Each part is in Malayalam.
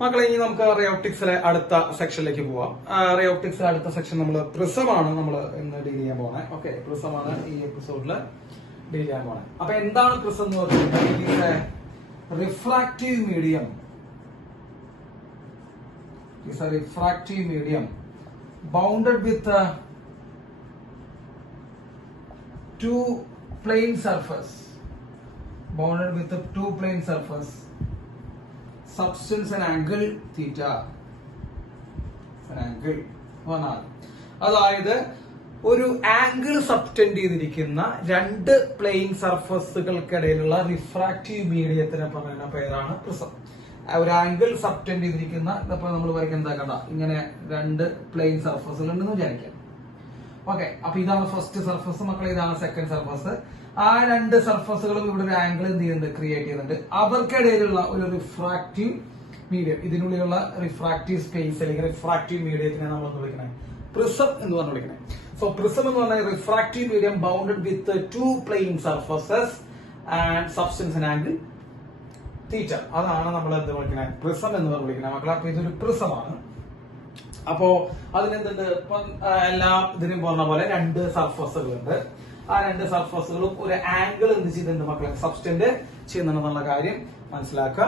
മക്കളെ ഇനി നമുക്ക് റേ ഓപ്റ്റിക്സിലെ അടുത്ത സെക്ഷനിലേക്ക് പോവാം. റേ ഓപ്റ്റിക്സിലെ അടുത്ത സെക്ഷൻ നമ്മൾ പ്രിസമാണ് നമ്മൾ ഇന്ന് ഡീൽ ചെയ്യാൻ പോണേ. ഓക്കെ, പ്രിസമാണ് ഈ എപ്പിസോഡില് ഡീൽ ചെയ്യാൻ പോണേ. അപ്പൊ എന്താണ് പ്രിസം എന്ന് പറഞ്ഞാൽ refractive medium. is a refractive medium bounded with a two plane surface, substance and angle theta, an angle അതായത് ഒരു ആംഗിൾ സബ്റ്റൻഡ് ചെയ്തിരിക്കുന്ന രണ്ട് പ്ലെയിൻ സർഫസുകൾക്കിടയിലുള്ള റിഫ്രാക്റ്റീവ് മീഡിയത്തിനെ പറയുന്ന പേരാണ് പ്രിസം. ഒരു ആംഗിൾ സബ്റ്റൻഡ് ചെയ്തിരിക്കുന്ന ഇപ്പൊ നമ്മൾ വരയ്ക്കാൻ എന്താക്കണ്ട, ഇങ്ങനെ രണ്ട് പ്ലെയിൻ സർഫസുകൾ ഉണ്ടെന്ന് വിചാരിക്കാം. ഓക്കെ, അപ്പൊ ഇതാണ് ഫസ്റ്റ് സർഫസ് മക്കളെ, ഇതാണ് സെക്കൻഡ് സർഫസ്. ആ രണ്ട് സർഫസുകളും ഇവിടെ ഒരു ആംഗിൾ എന്ത് ചെയ്യുന്നുണ്ട്, ക്രിയേറ്റ് ചെയ്യുന്നുണ്ട്. അവർക്കിടയിലുള്ള ഒരു റിഫ്രാക്റ്റീവ് മീഡിയം, ഇതിനുള്ളിലുള്ള റിഫ്രാക്റ്റീവ് സ്പേസ് അല്ലെങ്കിൽ റിഫ്രാക്റ്റീവ് മീഡിയത്തിനെ നമ്മൾ വിളിക്കണേ പ്രിസം എന്ന് പറഞ്ഞു വിളിക്കണേ. സോ പ്രിസം എന്ന് പറഞ്ഞാൽ refractive medium bounded with two plane surfaces and substance and angle theta. അതാണ് നമ്മൾ എന്ത് വിളിക്കുന്നത്, പ്രിസം എന്ന് പറഞ്ഞു വിളിക്കുന്നത് മക്കളെ. അപ്പൊ ഇതൊരു പ്രിസമാണ്. അപ്പോ അതിനെന്തുണ്ട്, എല്ലാ ഇതിനും പറഞ്ഞ പോലെ രണ്ട് സർഫസുകളുണ്ട്. ആ രണ്ട് സർഫസുകളും ഒരു ആംഗിൾ എന്ത് ചെയ്തിട്ടുണ്ട് മക്കളെ, സബ്സ്റ്റന്റ് ചെയ്യുന്നുണ്ടെന്നുള്ള കാര്യം മനസ്സിലാക്കുക.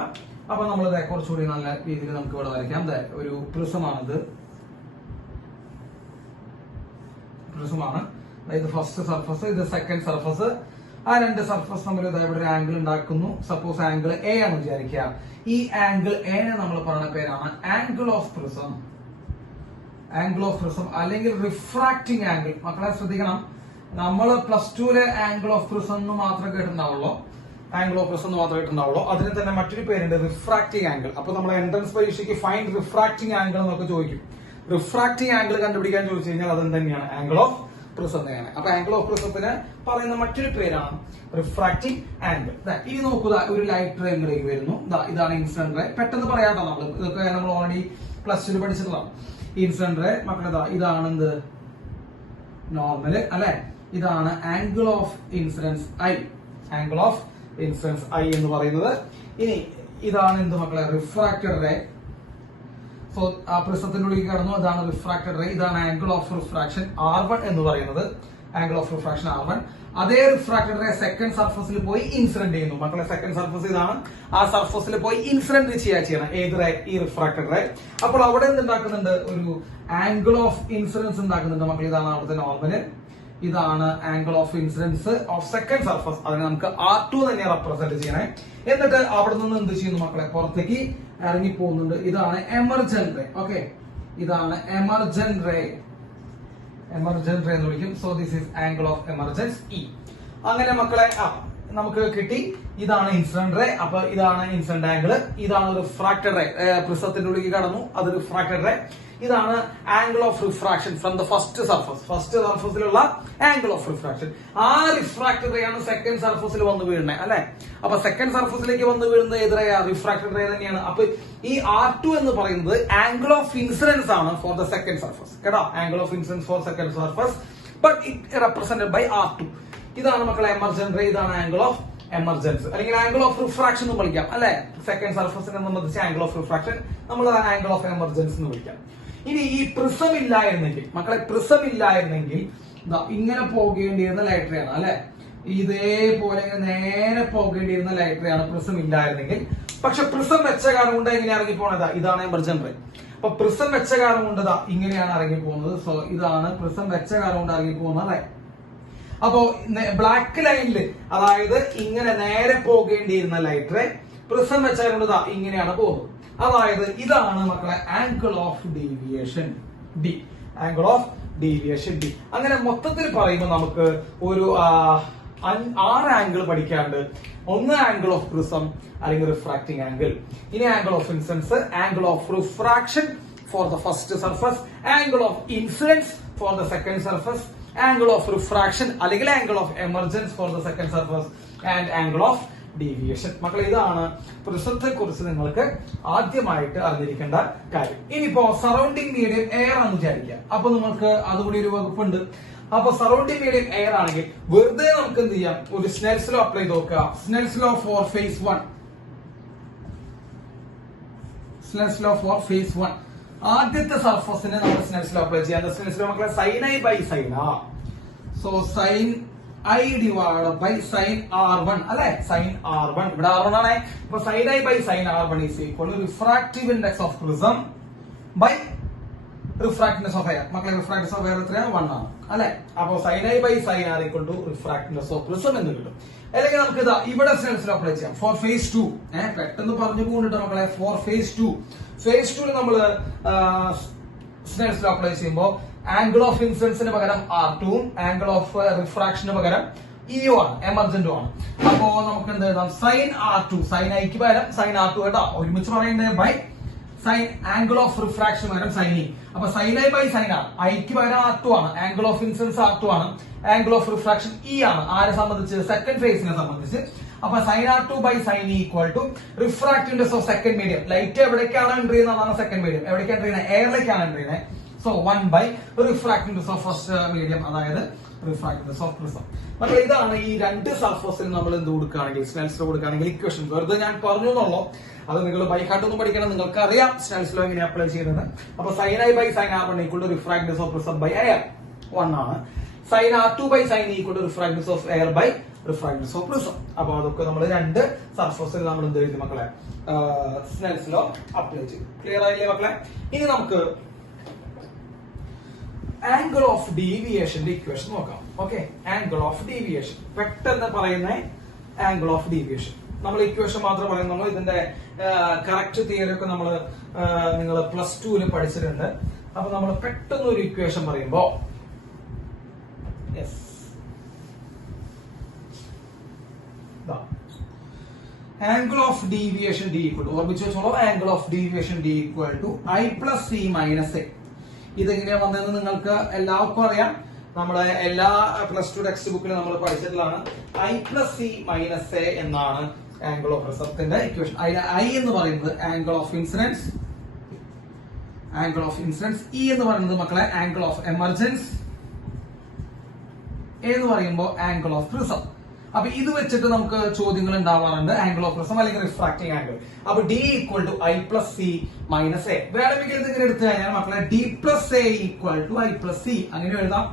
അപ്പൊ നമ്മളിത് കുറച്ചുകൂടി നല്ല രീതിയിൽ നമുക്ക് ഇവിടെ വരയ്ക്കാം. ഒരു പ്രിസമാണിത്, പ്രിസമാണ്. ഇത് ഫസ്റ്റ് സർഫസ്, ഇത് സെക്കൻഡ് സർഫസ്. ആ രണ്ട് സർഫസ് തമ്മിൽ ഇവിടെ ഒരു ആംഗിൾ ഉണ്ടാക്കുന്നു. സപ്പോസ് ആംഗിൾ എ ആണ് വിചാരിക്കുക. ഈ ആംഗിൾ എ നമ്മൾ പറയുന്ന പേരാണ് angle of prism. Angle of prism അല്ലെങ്കിൽ റിഫ്രാക്റ്റിംഗ് ആംഗിൾ. മക്കളെ ശ്രദ്ധിക്കണം, നമ്മൾ പ്ലസ് ടുവിലെ ആംഗിൾ ഓഫ് പ്രിസം എന്ന് മാത്രം കേട്ടിട്ടുണ്ടാവുള്ളൂ. ആംഗിൾ ഓഫ് പ്രിസം എന്ന് മാത്രമേ കേട്ടിട്ടുണ്ടാവുള്ളൂ. അതിന് തന്നെ മറ്റൊരു പേരുണ്ട്, റിഫ്രാക്റ്റിംഗ് ആംഗിൾ. അപ്പൊ നമ്മൾ എൻട്രൻസ് പരീക്ഷയ്ക്ക് ഫൈൻഡ് റിഫ്രാക്റ്റിംഗ് ആംഗിൾ എന്നൊക്കെ ചോദിക്കും. റിഫ്രാക്റ്റിംഗ് ആംഗിൾ കണ്ടുപിടിക്കാൻ ചോദിച്ചു കഴിഞ്ഞാൽ അത് തന്നെയാണ് ആംഗിൾ ഓഫ് പ്രിസം തന്നെയാണ്. അപ്പൊ ആംഗിൾ ഓഫ് പ്രിസത്തിന് പറയുന്ന മറ്റൊരു പേരാണ് റിഫ്രാക്റ്റിംഗ് ആംഗിൾ. ഇനി നോക്കുക, ഒരു ലൈറ്റ് റേ ഇങ്ങോട്ടേക്ക് വരുന്നു. ഇതാണ് ഇൻസിഡന്റ് റേ. പെട്ടെന്ന് പറയാത്ത നമ്മൾ ഇതൊക്കെ നമ്മൾ ഓൾറെഡി പ്ലസ് ടു പഠിച്ചിട്ടുള്ളതാണ്. ഇൻസിഡന്റ് റേ മക്കളെ, ഇതാണ് എന്ത്, നോർമല് അല്ലെ. ഇതാണ് angle of incidence I, angle of incidence I എന്ന് പറയുന്നത്. ഇനി ഇതാണ് എന്ത് മക്കളെ, റിഫ്രാക്റ്റഡ് റേ. സോ ആ പ്രിസത്തിനുള്ളിൽ കടന്നു, അതാണ് റിഫ്രാക്റ്റഡ് റേ. ഇതാണ് ആംഗിൾ ഓഫ് റിഫ്രാക്ഷൻ R1 എന്ന് പറയുന്നത്, ആംഗിൾ ഓഫ് റിഫ്രാക്ഷൻ R1. അതേ റിഫ്രാക്റ്റഡ് റേ സെക്കൻഡ് സർഫസിൽ പോയി ഇൻസിഡന്റ് ചെയ്യുന്നു മക്കളെ. സെക്കൻഡ് സർഫസ് ഇതാണ്, ആ സർഫസിൽ പോയി ഇൻസിഡന്റ് ചെയ്യണം ഏത് റേ, ഈ റിഫ്രാക്റ്റഡ് റേ. അപ്പോൾ അവിടെ എന്തുണ്ടാക്കുന്നുണ്ട്, ഒരു ആംഗിൾ ഓഫ് ഇൻസിഡൻസ് ഉണ്ടാക്കുന്നുണ്ട് മക്കൾ. ഇതാണ് അവിടുത്തെ നോർമല്, ഇതാണ് angle of incidents of second surface. അതിനെ നമുക്ക് R2 തന്നെ റെപ്രസെന്റ് ചെയ്യണേ. എന്നിട്ട് അവിടെ നിന്ന് എന്ത് ചെയ്യുന്നു മക്കളെ, പുറത്തേക്ക് ഇറങ്ങി പോകുന്നുണ്ട്. ഇതാണ് എമർജന്റ് റേ. ഓക്കെ, ഇതാണ് എമർജന്റ് റേ, എമർജന്റ് റേ എന്ന് വിളിക്കും. So this is angle of emergence E. അങ്ങനെ മക്കളെ നമുക്ക് കിട്ടി. ഇതാണ് ഇൻസിഡന്റ് റേ. അപ്പൊ ഇതാണ് ഇൻസിഡന്റ് ആംഗിൾ. ഇതാണ് റിഫ്രാക്റ്റഡ് റേ, പ്രിസത്തിന്റെ ഉള്ളിൽ കടന്നു, അത് റിഫ്രാക്റ്റഡ് റേ. ഇതാണ് angle of refraction from the first surface, first സർഫസിലുള്ള ആംഗിൾ ഓഫ് റിഫ്രാക്ഷൻ. ആ റിഫ്രാക്റ്റഡ് റേ ആണ് സെക്കൻഡ് സർഫസിൽ വന്ന് വീഴുന്നത് അല്ലെ. അപ്പൊ സെക്കൻഡ് സർഫസിലേക്ക് വന്ന് വീഴുന്നത് ഏത് റേ, റിഫ്രാക്റ്റഡ് റേ തന്നെയാണ്. അപ്പൊ ഈ R2 എന്ന് പറയുന്നത് ആംഗിൾ ഓഫ് ഇൻസിഡൻസ് ആണ് ഫോർ ദ സെക്കൻഡ് സർഫസ് കേട്ടോ, angle of incidence for second surface, but it represented by R2. ഇതാണ് മക്കളെ എമർജന്റ് റേ, ഇതാണ് ആംഗിൾ ഓഫ് എമർജൻസ് അല്ലെങ്കിൽ ആംഗിൾ ഓഫ് റിഫ്രാക്ഷൻ എന്ന് വിളിക്കാം അല്ലെ. സെക്കൻഡ് സർഫസിനെ സംബന്ധിച്ച് ആംഗിൾ ഓഫ് റിഫ്രാക്ഷൻ നമ്മൾ ആംഗിൾ ഓഫ് എമർജൻസ് എന്ന് വിളിക്കാം. ഇനി ഈ പ്രിസം ഇല്ലായിരുന്നെങ്കിൽ മക്കളെ, പ്രിസം ഇല്ലായിരുന്നെങ്കിൽ ഇങ്ങനെ പോകേണ്ടിയിരുന്ന ലൈറ്റ് റേ ആണ് അല്ലെ. ഇതേപോലെ നേരെ പോകേണ്ടിയിരുന്ന ലൈറ്റ് റേ ആണ് പ്രിസം ഇല്ലായിരുന്നെങ്കിൽ. പക്ഷെ പ്രിസം വെച്ച കാരണം കൊണ്ട് എങ്ങനെ ഇറങ്ങി പോണതാ, ഇതാണ് എമർജന്റ് റേ. അപ്പൊ പ്രിസം വെച്ച കാരണം കൊണ്ട് ഇങ്ങനെയാണ് ഇറങ്ങി പോകുന്നത്. സോ ഇതാണ് പ്രിസം വെച്ച കാരണം കൊണ്ട് ഇറങ്ങി പോകുന്ന റേ. അപ്പോ ബ്ലാക്ക് ലൈനിൽ അതായത് ഇങ്ങനെ നേരെ പോകേണ്ടിയിരുന്ന ലൈറ്റ് റേ പ്രിസം വെച്ച കാരണം കൊണ്ട് ഇങ്ങനെയാണ് പോകുന്നത്. അതായത് ഇതാണ് മക്കളെ angle of deviation D, angle of deviation D. അങ്ങനെ മൊത്തത്തിൽ പറയുമ്പോൾ നമുക്ക് ഒരു 6 ആംഗിൾ പഠിക്കാണ്ട്. ഒന്ന് ആംഗിൾ ഓഫ് പ്രിസം അല്ലെങ്കിൽ റിഫ്രാക്റ്റിംഗ് ആംഗിൾ. ഇനി angle of incidence, angle of refraction for the first surface, angle of incidence for the second surface, angle of refraction അല്ലെങ്കിൽ angle of emergence for the second surface and angle of deviation. മക്കളെ, ഇതാണ് പ്രിസത്തെ കുറിച്ച് നിങ്ങൾക്ക് ആദ്യമായിട്ട് അറിഞ്ഞിരിക്കേണ്ട കാര്യം. ഇനിയിപ്പോ സറൗണ്ടിങ് മീഡിയം എയർ ആണെന്ന് വിചാരിക്കുക. അപ്പൊ നമുക്ക് അതുകൂടി ഒരു വകുപ്പുണ്ട്. അപ്പൊ സറൗണ്ടിങ് മീഡിയം എയർ ആണെങ്കിൽ വെറുതെ നമുക്ക് എന്ത് ചെയ്യാം, ഒരു സ്നെൽസ് ലോ അപ്ലൈ ചെയ്ത് നോക്കുക. Snell's law for face 1, Snell's law for face 1. ആദ്യത്തെ സർഫസിന് നമ്മൾ സ്നെൽസ് ലോ അപ്ലൈ ചെയ്യാം. സ്നെൽസ് ലോ മക്കളെ sin i by sin r. So sin i divided by sin r1 അല്ലെ, sin r1 ഇവിടെ r1 ആണ്. അപ്പൊ sin i by sin r1 is equal to refractive index of prism by refractiveness of air. മക്കളെ refractiveness of air എത്രയാണ്? 1 ആണ് അല്ലെ. അപ്പൊ sin i by sin r equal to refractiveness of prism എന്ന് കിട്ടും. അല്ലെങ്കിൽ നമുക്ക് ഇതാ ഇവിടെ സ്നെൽസ് ലോ അപ്ലൈ ചെയ്യാം ഫോർ ഫേസ് 2. പെട്ടെന്ന് പറഞ്ഞു പോകണ്ടിട്ടോ മക്കളെ. ഫോർ ഫേസ് 2, ഫേസ് 2 നമ്മൾ സ്നെൽസ് ലോ അപ്ലൈ ചെയ്യുമ്പോൾ ആംഗിൾ ഓഫ് ഇൻസിഡൻസിന് പകരം r2 ഉം ആംഗിൾ ഓഫ് റിഫ്രാക്ഷന് പകരം ഇഒ ആണ്, എമർജന്റും ആണ്. അപ്പോ നമുക്ക് എന്ത് എഴുതാം? സൈൻ r2, സൈൻ ഐക്ക് പകരം സൈൻ r2 കേട്ടോ, ഒരുമിച്ച് പറയുന്നത് by sine angle of refraction പകരം സൈൻ ഇ. അപ്പൊ sine I by sine R, ഐക്ക് പകരം r2 ആണ്, ആംഗിൾ ഓഫ് ഇൻസിഡൻസ് r2 ആണ്, ആംഗിൾ ഓഫ് റിഫ്രാക്ഷൻ ഇ ആണ്. ആരെ സംബന്ധിച്ച്? സെക്കൻഡ് ഫേസിനെ സംബന്ധിച്ച്. അപ്പൊ sine r2 by sine e equal to refractive index of second medium. Light എവിടേക്കാണ് എൻട്രി ചെയ്യുന്നതാണ് സെക്കൻഡ് മീഡിയം, എവിടേക്കാണ് എൻട്രി ചെയ്യുന്നത്? എയറിലേക്കാണ് എൻട്രി ചെയ്യുന്നത്. So 1 by refractive index of first medium, അതായത് റിഫ്രാക്റ്റീവ് ഇൻഡെക്സ് ഓഫ് പ്രിസം. അപ്പോൾ ഇതാണ് ഈ രണ്ട് സർഫസിൽ നമ്മൾ എന്ത് കൊടുക്കുകയാണെങ്കിൽ, സ്നെൽസ് ലോ കൊടുക്കുകയാണെങ്കിൽ ഇക്വേഷൻ. വെറുതെ ഞാൻ പറഞ്ഞു എന്നുള്ളൂ, അത് നിങ്ങൾ ബൈ ഹാർട്ട് ഒന്നും പഠിക്കണം, നിങ്ങൾക്ക് അറിയാം സ്നെൽസ് ലോ എങ്ങനെ അപ്ലൈ ചെയ്യുന്നത്. അപ്പൊ sine I by sine r1 equal to refractive index of prism by air 1 ആണ്. Sine r2 by sine equal to refractive index of air by refractive index of prism. അപ്പൊ അതൊക്കെ നമ്മൾ രണ്ട് സർഫസിൽ നമ്മൾ എന്ത് എഴുതി മക്കളെ? സ്നെൽസ് ലോ അപ്ലൈ ചെയ്തു. ക്ലിയർ ആയില്ലേ മക്കളെ? ഇനി നമുക്ക് ആംഗിൾ ഓഫ് ഡീവിയേഷന്റെ ഇക്വേഷൻ നോക്കാം. ഓക്കെ, ആംഗിൾ ഓഫ് ഡീവിയേഷൻ പെട്ടെന്ന് പറയുന്ന ആംഗിൾ ഓഫ് ഡീവിയേഷൻ. നമ്മൾ ഇക്വേഷൻ മാത്രം പറയുന്നുള്ളൂ. ഇതിന്റെ കറക്റ്റ് തിയറി ഒക്കെ നമ്മൾ നിങ്ങൾ +2 പഠിച്ചിട്ടുണ്ട്. അപ്പൊ നമ്മൾ പെട്ടെന്ന് ഒരു ഇക്വേഷൻ പറയുമ്പോ angle of deviation D equal to, ഓർമ്മിച്ച് വെച്ചോളൂ, angle of deviation D equal to i + c - a. ഇതെങ്ങനെയാ വന്നതെന്ന് നിങ്ങൾക്ക് എല്ലാവർക്കും അറിയാം. നമ്മുടെ എല്ലാ +2 ടെക്സ്റ്റ് ബുക്കിലും നമ്മൾ പഠിച്ചിട്ടുള്ളതാണ്. i + c - a എന്നാണ് ആംഗിൾ ഓഫ് പ്രിസത്തിന്റെ ഇക്വേഷൻ. അതിൽ i എന്ന് പറയുന്നത് angle of incidence, angle of incidents. E എന്ന് പറയുന്നത് മക്കളെ ആംഗിൾ ഓഫ് എമർജൻസ്, എ എന്ന് പറയുമ്പോൾ ആംഗിൾ ഓഫ് പ്രിസം. അപ്പൊ ഇത് വെച്ചിട്ട് നമുക്ക് ചോദ്യങ്ങൾ ഉണ്ടാവാറുണ്ട്, ആംഗിൾ ഓഫ് പ്രിസം അല്ലെങ്കിൽ റിഫ്രാക്റ്റിംഗ് ആംഗിൾ. അപ്പൊ D equal to i + c - a. വേണമെങ്കിൽ ഇതിങ്ങനെ എടുത്തു കഴിഞ്ഞാൽ മക്കളെ d + a equal to i + c അങ്ങനെ എഴുതാം.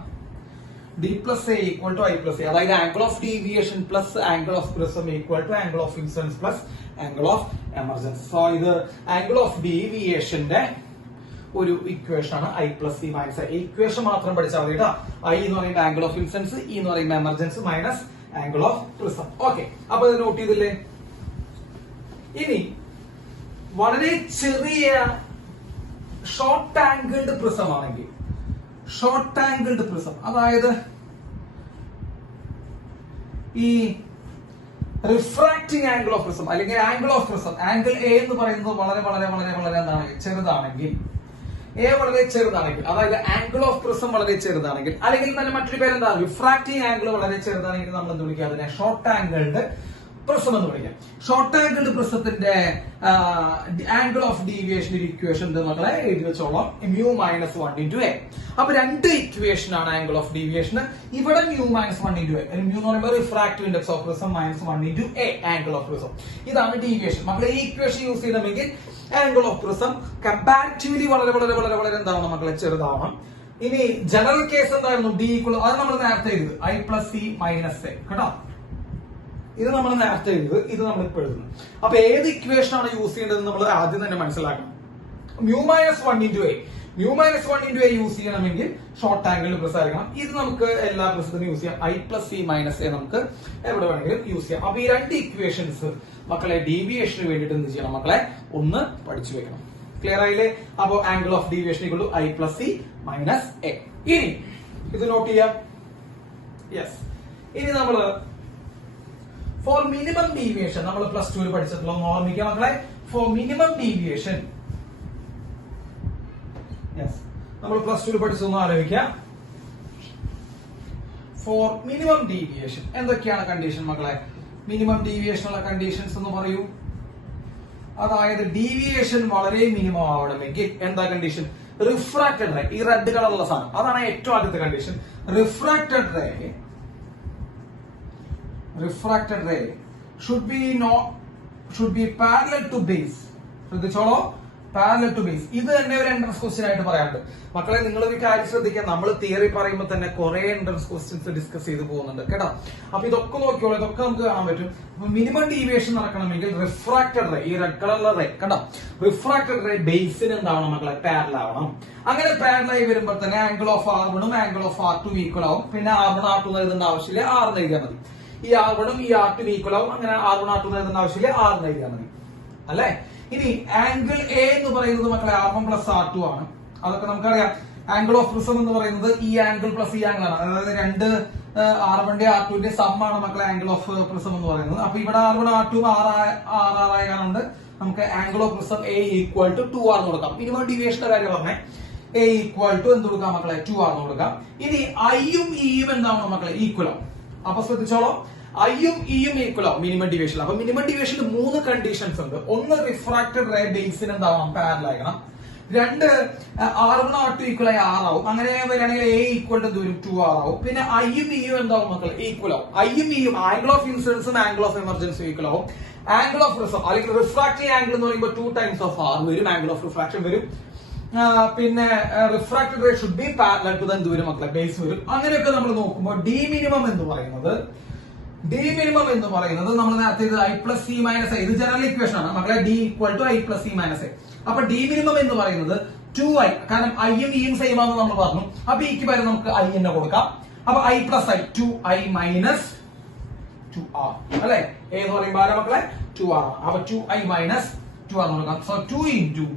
d + a equal to i + c, അതായത് angle of deviation plus angle of prism equal to angle of incidence plus angle of emergency. So ഇത് ആംഗിൾ ഓഫ് ഡീവിയേഷന്റെ ഒരു ഇക്വേഷൻ ആണ് i + c - a. ഇക്വേഷൻ മാത്രം പഠിച്ചാൽ മതി കേട്ടോ. i എന്ന് പറയുമ്പോൾ ആംഗിൾ ഓഫ് ഇൻസിഡൻസ്, ഇ എന്ന് പറയുമ്പോൾ emergency minus angle of prism. Okay, അപ്പൊ ഇത് നോട്ട് ചെയ്തില്ലേ? ഇനി വളരെ ചെറിയ ഷോർട്ട് ആംഗിൾഡ് പ്രിസം ആണെങ്കിൽ, ഷോർട്ട് ആംഗിൾഡ് പ്രിസം അതായത് ഈ റിഫ്രാക്റ്റിംഗ് ആംഗിൾ ഓഫ് പ്രിസം അല്ലെങ്കിൽ angle of prism, angle A എന്ന് പറയുന്നത് വളരെ വളരെ വളരെ വളരെ എന്താണ് ചെറുതാണെങ്കിൽ, എ വളരെ ചെറുതാണെങ്കിൽ, അതായത് ആംഗിൾ ഓഫ് പ്രിസം വളരെ ചെറുതാണെങ്കിൽ, അല്ലെങ്കിൽ തന്നെ മറ്റൊരു പേരെന്താ റിഫ്രാക്റ്റിംഗ് ആംഗിൾ വളരെ ചെറുതാണെങ്കിൽ നമ്മൾ എന്ത് വിളിക്കുക? അതിനെ ഷോർട്ട് ആംഗിൾഡ് പ്രിസം എന്ന് വിളിക്കാം. ഷോർട്ട് ആംഗിൾഡ് പ്രിസത്തിന്റെ ആംഗിൾ ഓഫ് ഡീവിയേഷൻ ഇക്വേഷൻ മക്കളെ എഴുതി വെച്ചോളാം, µ - 1 × a. അപ്പൊ രണ്ട് ഇക്വേഷൻ ആണ് ആംഗിൾ ഓഫ് ഡീവിയേഷൻ. ഇവിടെ µ - 1 × a, µ എന്ന് പറയുമ്പോൾ refractive index of prism -1 × a, angle of prism. ഇതാണ് ഡീവിയേഷൻ. മക്കളെ ഈ ഇക്വേഷൻ യൂസ് ചെയ്യണമെങ്കിൽ ആംഗിൾ ഓഫ് പ്രിസം കമ്പാരിറ്റീവ്ലി വളരെ വളരെ വളരെ വളരെ എന്താണ് മക്കളെ ചെറുതാവണം. ഇനി ജനറൽ കേസ് എന്തായിരുന്നു? ഡി ഈക്വൽ, അത് നമ്മൾ നേരത്തെ എഴുതി i + c - a കേട്ടോ. ഇത് നമ്മൾ നേരത്തെ എഴുതി, ഇത് നമ്മൾ ഇപ്പോൾ എഴുതുന്നു. അപ്പൊ ഏത് ഇക്വേഷൻ ആണ് യൂസ് ചെയ്യേണ്ടത് നമ്മൾ ആദ്യം തന്നെ മനസ്സിലാക്കണം. µ - 1 × a, µ - 1 × a യൂസ് ചെയ്യണമെങ്കിൽ ഷോർട്ട് ആംഗിൾ പ്രിസം ആയിരിക്കണം. ഇത് നമുക്ക് എല്ലാ പ്രിസത്തിനും യൂസ് ചെയ്യാം. i + c - a നമുക്ക് എവിടെ വേണമെങ്കിലും യൂസ് ചെയ്യാം. അപ്പൊ ഈ രണ്ട് ഇക്വേഷൻസ് മക്കളെ ഡീവിയേഷന് വേണ്ടിയിട്ട് എന്ത് ചെയ്യണം മക്കളെ? ഒന്ന് പഠിച്ചു വെക്കണം. ക്ലിയർ ആയില്ലേ? അപ്പോ angle of deviation equal to i + c - a. ഇനി ഇത് നോട്ട് ചെയ്യാം. യെസ്, ഇനി നമ്മള് ഫോർ മിനിമം ഡീവിയേഷൻ നമ്മൾ +2 പഠിച്ചിട്ടുള്ള ഓർമ്മിക്കാം മക്കളെ. ഫോർ മിനിമം ഡീവിയേഷൻ, യെസ്, നമ്മൾ +2 പഠിച്ചൊന്ന് ആലോചിക്കാം. ഫോർ മിനിമം ഡീവിയേഷൻ എന്തൊക്കെയാണ് കണ്ടീഷൻ മക്കളെ? മിനിമം ഡീവിയേഷൻ ഉള്ള കണ്ടീഷൻസ് എന്ന് പറയൂ. അതായത് ഡീവിയേഷൻ വളരെ മിനിമം ആവണമെങ്കിൽ എന്താ കണ്ടീഷൻ? റിഫ്രാക്റ്റഡ് റേ, ഈ റെഡ് കളറുള്ള സാധനം, അതാണ് ഏറ്റവും ആദ്യത്തെ condition. Refracted ray should be parallel to base. ശ്രദ്ധിച്ചോളൂ, പാരലൽ ടു ബേസ്. ഇത് തന്നെ ഒരു എൻട്രൻസ് ക്വസ്റ്റ്യൻ ആയിട്ട് പറയാറുണ്ട്. മക്കളെ നിങ്ങൾ ഒരു കാര്യം ശ്രദ്ധിക്കുക, നമ്മൾ തിയറി പറയുമ്പോൾ തന്നെ കുറെ എൻട്രൻസ് ക്വസ്റ്റ്യൻസ് ഡിസ്കസ് ചെയ്ത് പോകുന്നുണ്ട് കേട്ടോ. അപ്പൊ ഇതൊക്കെ നോക്കിയോളൂ, ഇതൊക്കെ നമുക്ക് കാണാൻ പറ്റും. അപ്പൊ മിനിമം ഡീവിയേഷൻ നടക്കണമെങ്കിൽ റിഫ്രാക്റ്റഡ് റേ, ഈ റെഡ് കളറിലെ റേ കണ്ടോ, റിഫ്രാക്റ്റഡ് റേ ബേസിന് എന്താവണം മക്കളെ, പാരലൽ ആവണം. അങ്ങനെ പാരലൽ ആയി വരുമ്പോൾ തന്നെ ആംഗിൾ ഓഫ് R1ഉം ആംഗിൾ ഓഫ് R2 ഈക്വൽ ആവും. പിന്നെ R1 R2 എഴുതേണ്ട ആവശ്യമില്ല, R എഴുതിയാൽ മതി. ഈ R1ഉം ഈ R2 ഈക്വൽ ആവും. അങ്ങനെ R1 R2 എഴുതേണ്ട ആവശ്യമില്ല, R എഴുതിയാൽ മതി അല്ലെ. ഇനി ആംഗിൾ എ എന്ന് പറയുന്നത് മക്കളെ R1 പ്ലസ് R2 ആണ്. അതൊക്കെ നമുക്കറിയാം. ആംഗിൾ ഓഫ് പ്രിസം എന്ന് പറയുന്നത് ഈ ആംഗിൾ പ്ലസ് ഈ ആംഗിൾ ആണ്. അതായത് രണ്ട് R1ന്റെ R2ന്റെ സമ്മാണ് മക്കളെ ആംഗിൾ ഓഫ് പ്രിസം എന്ന് പറയുന്നത്. അപ്പൊ ഇവിടെ R1 R2 R ആയതുകൊണ്ട് നമുക്ക് angle of prism A equal to 2R എന്ന് കൊടുക്കാം. മിനിമം ഡീവിയേഷന്റെ കാര്യം പറഞ്ഞേ, A ഈക്വൽ ടു എന്ത് കൊടുക്കാം മക്കളെ, 2R എന്ന് കൊടുക്കാം. ഇനി ഐയും ഇയും എന്താവണം മക്കളെ, ഈക്വൽ ആവും. അപ്പൊ ശ്രദ്ധിച്ചോളോ, ഐയും ഇയും ഈക്വൽ ആവും മിനിമം ഡിവിയേഷൻ. അപ്പൊ മിനിമം ഡിവിയേഷന് 3 കണ്ടീഷൻസ് ഉണ്ട്. ഒന്ന് റിഫ്രാക്റ്റഡ് റേ ബേസിന് എന്താവണം, പാരലൽ ആകണം. 2 R1 R2 ഈക്വൽ ആയി R ആവും. അങ്ങനെ വരികയാണെങ്കിൽ A ഈക്വൽ ടു ദൂരം 2R ആവും. പിന്നെ ഐയും ഇയും എന്താവും മക്കളെ, ഈക്വൽ ആവും. ഐയും ഇയും ആംഗിൾ ഓഫ് ഇൻസിഡൻസും ആംഗിൾ ഓഫ് എമർജൻസും ഈക്വൽ ആവും. ആംഗിൾ ഓഫ് റിസം അല്ലെങ്കിൽ റിഫ്രാക്റ്റിംഗ് ആംഗിൾ എന്ന് പറയുമ്പോൾ 2 ടൈംസ് ഓഫ് R വരും, ആംഗിൾ ഓഫ് റിഫ്രാക്ഷൻ വരും. പിന്നെ refracted ray should be parallel to the ദൂരം മക്കളെ, ബേസ് വരും. അങ്ങനെയൊക്കെ നമ്മൾ നോക്കുമ്പോൾ ഡി മിനിമം എന്ന് പറയുന്നത് നമ്മൾ നേരത്തെ ഇത് I പ്ലസ് സി മൈനസ് ഇത് ജനറൽ ഇക്വേഷൻ ആണ് മക്കളെ. D equal to I plus C minus. അപ്പൊ ഡി മിനിമം എന്ന് പറയുന്നത് 2I, കാരണം ഐയും ഇയും സെയിം ആണെന്ന് നമ്മൾ പറഞ്ഞു. അപ്പൊ ഇക്ക് പകരം നമുക്ക് I തന്നെ കൊടുക്കാം. അപ്പൊ I plus I 2I minus 2R അല്ലെ. എന്ന് പറയുമ്പോൾ ആരാ മക്കളെ, 2R. അപ്പൊ 2I മൈനസ് 2R കൊടുക്കാം. So 2 into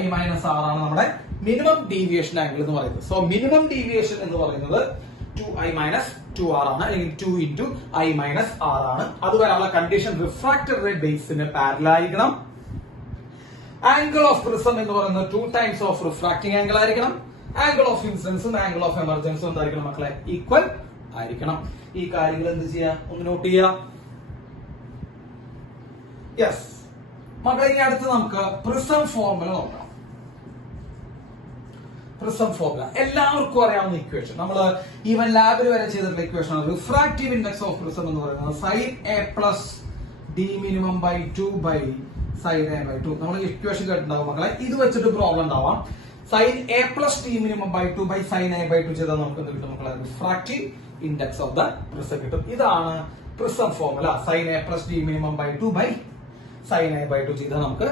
I minus R ആണ് നമ്മുടെ മിനിമം ഡീവിയേഷൻ ആംഗിൾ എന്ന് പറയുന്നത്. സോ മിനിമം ഡീവിയേഷൻ എന്ന് പറയുന്നത് 2I മൈനസ് 2R ആണ്, അല്ലെങ്കിൽ 2 ഇൻറ്റു I മൈനസ് R ആണ്. അത് വരാനുള്ള കണ്ടീഷൻ റിഫ്രാക്റ്റഡ് റേ ബേസിന് പാരലൽ ആയിരിക്കണം. ആംഗിൾ ഓഫ് പ്രിസം എന്ന് പറയുന്നത് 2 ടൈംസ് ഓഫ് റിഫ്രാക്റ്റിംഗ് ആംഗിൾ ആയിരിക്കണം. ആംഗിൾ ഓഫ് ഇൻസിഡൻസും ആംഗിൾ ഓഫ് എമർജൻസും എന്തായിരിക്കണം മക്കളെ, ഈക്വൽ ആയിരിക്കണം. ഈ കാര്യങ്ങൾ എന്ത് ചെയ്യാ, ഒന്ന് നോട്ട് ചെയ്യാ. യെസ് മക്കളെ, ഇനി അടുത്ത് നമുക്ക് പ്രിസം ഫോർമുല നോക്കാം. പ്രിസം ഫോർമുല എല്ലാവർക്കും അറിയാവുന്ന ഇക്വേഷൻ, നമ്മൾ ഈവൻ ലാബിൽ വരെ ചെയ്തിട്ടുള്ള ഇക്വേഷൻ ആണ്. റിഫ്രാക്റ്റീവ് ഇൻഡെക്സ് ഓഫ് പ്രിസം എന്ന് പറയുന്നത് sin A plus D minimum by 2 by sin A by 2. നമ്മൾ ഇക്വേഷൻ കേട്ടിട്ടുണ്ടാവും മക്കളെ. ഇത് വെച്ചിട്ട് പ്രോബ്ലം ഉണ്ടാവാം. sin A plus D minimum by 2 by sin A by 2 ചെയ്താൽ നമുക്ക് എന്ത് കിട്ടും മക്കളെ, refractive index of the prism കിട്ടും. ഇതാണ് prism formula. sin A plus D minimum by 2 by sin A by 2 ചെയ്താൽ നമുക്ക്